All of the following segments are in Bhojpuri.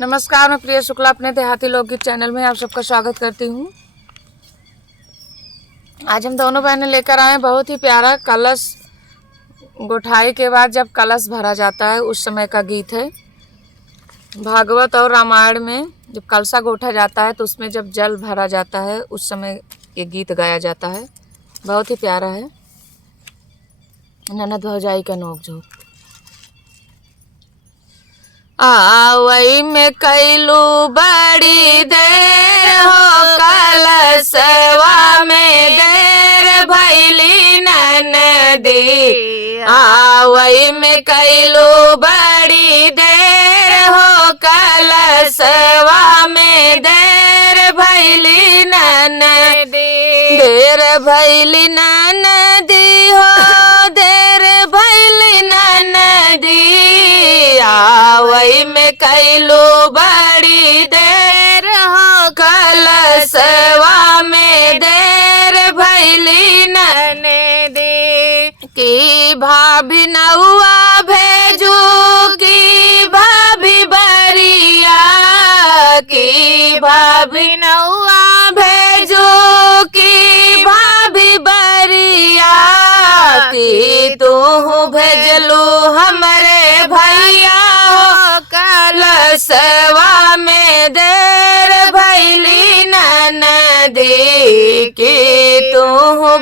नमस्कार, मैं प्रिया शुक्ला अपने देहाती लोकगीत चैनल में आप सबका स्वागत करती हूँ। आज हम दोनों बहनें लेकर आए बहुत ही प्यारा कलश गोठाई के बाद जब कलश भरा जाता है उस समय का गीत है। भागवत और रामायण में जब कलशा गोठा जाता है तो उसमें जब जल भरा जाता है उस समय ये गीत गाया जाता है। बहुत ही प्यारा है। ननद भौजाई का नोक-झोंक। आवई में कैलू बड़ी देर हो, कलशवा में देर भैली ननदी। आवई में कैलू बड़ी देर हो, कलशवा में देर भैली ननदी। देर भैली ननदी हो, देर भैली ननदी। आवई में कैलू बड़ी देर हो, कलशवा में देर भैली ननदी। की भाभी नौआ भेजू की भाभी बरिया, की भाभी नौआ भेजू की भाभी बरिया। की तू भेजलू हमरे भैया हो, कलशवा में देर भैली ननदी। की तू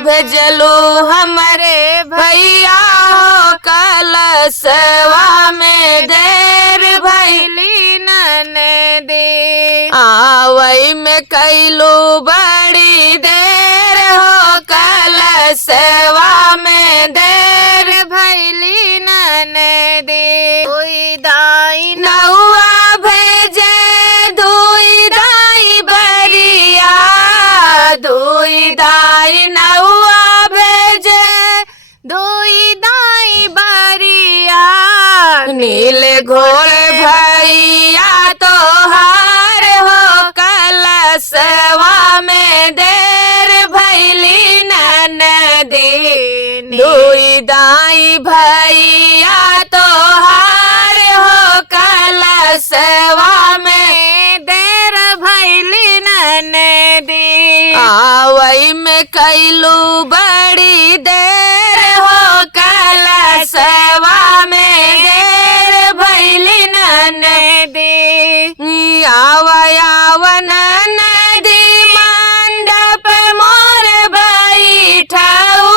भेजलू हमरे भैया हो, कलशवा में देर भैली ननदी। आवई में कैलू बड़ी देर हो, कलशवा में देर भैली ननदी। दुई दाई नौआ भेजे दुई दाई बरिया, दुई दाई नौआ भेजे दुई दाई बरिया। नीले घोड़े भैया तोहार हो, कलशवा में देर भैली ननदी। दुई दाई भैया तोहार हो, कलशवा में देर भैली ननदी। आवई में कैलू बड़ी देर हो, कलशवा में देर भैली ननदी। आवा ननदी मंडप मोर बैठाऊ।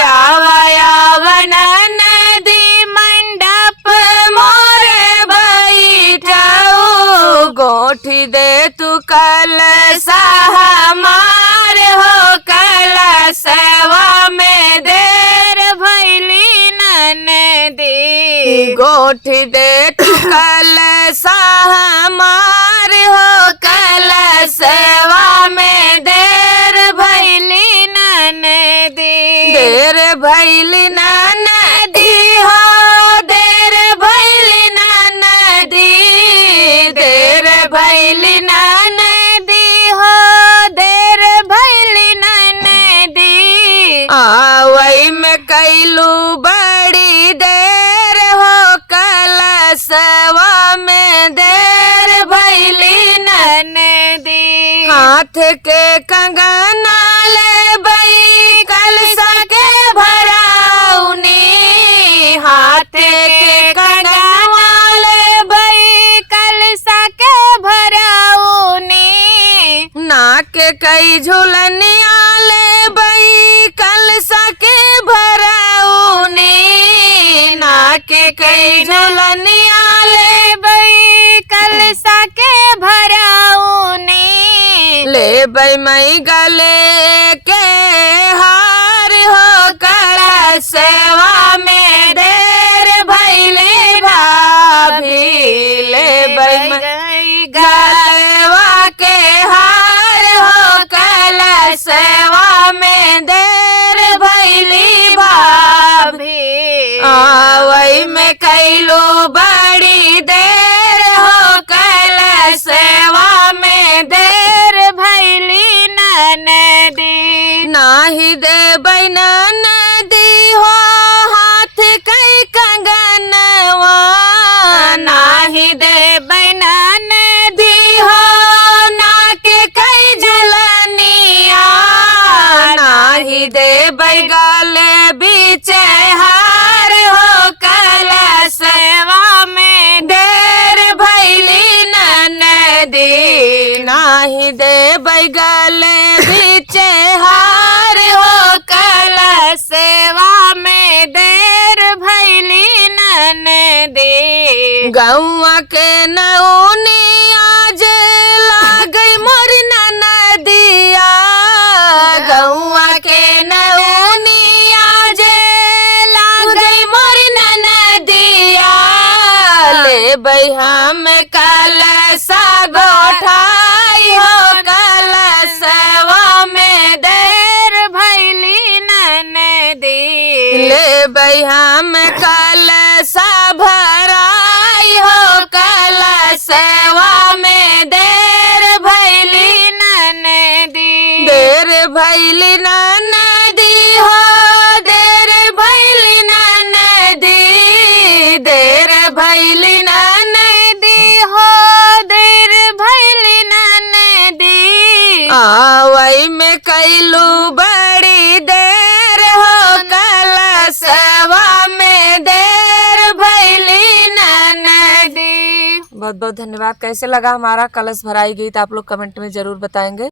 आवा ननदी मंडप मोर बैठाऊ। गोठी दे तू कलशा हमार हो, कलशवा में देर भैली ननदी। गोठी दे तू कलशा हमार हो, कलशवा में देर भैली ननदी। देर भैली ननदी हो, देर भैली ननदी। देर भैली ननदी हो, देर भैली ननदी। आवई में कैलू बड़ी देर हो, कलशवा में देर भैली ननदी। हाथ के कंगना ले बई कलशा के भराउनी। हाथ के कंगना ले बई कलशा के भराउनी। नाक कई झुलनिया ले बई कलशा के भराउनी। नाक कई झुलनिया ले बई कलशा के भराउनी। ले बई मई गले के हार हो, कलशवा में देर भैली भाभी। ले बई मई गलवा के हार हो, कलशवा में देर भैली भाभी। आवई में कैलू बड़ी देर हो, कलशवा में देर भैली ननदी। नाही दे बई ननदी हो, हाथ कई कंगनवा। नाही दे बई ननदी नाही दे बैगले बीचे हार हो कलशवा में देर भैली ननदी। गौआ के नौनी आज लागई मोर ननदिया, गौआ के नौनी आज लागई मोर ननदिया। ले हम कलशा गोठाई हो कलशवा में देर भैली ननदी। ले हम कलशा भराई हो कलशवा में देर भैली ननदी। देर भैली ननदी हो देर भैली ननदी, देर भैली ननदी हो देर भैली ननदी। आवई में कैलू बड़ी देर हो कलशवा में देर भैली ननदी। बहुत बहुत धन्यवाद। कैसे लगा हमारा कलश भराई गीत आप लोग कमेंट में जरूर बताएंगे।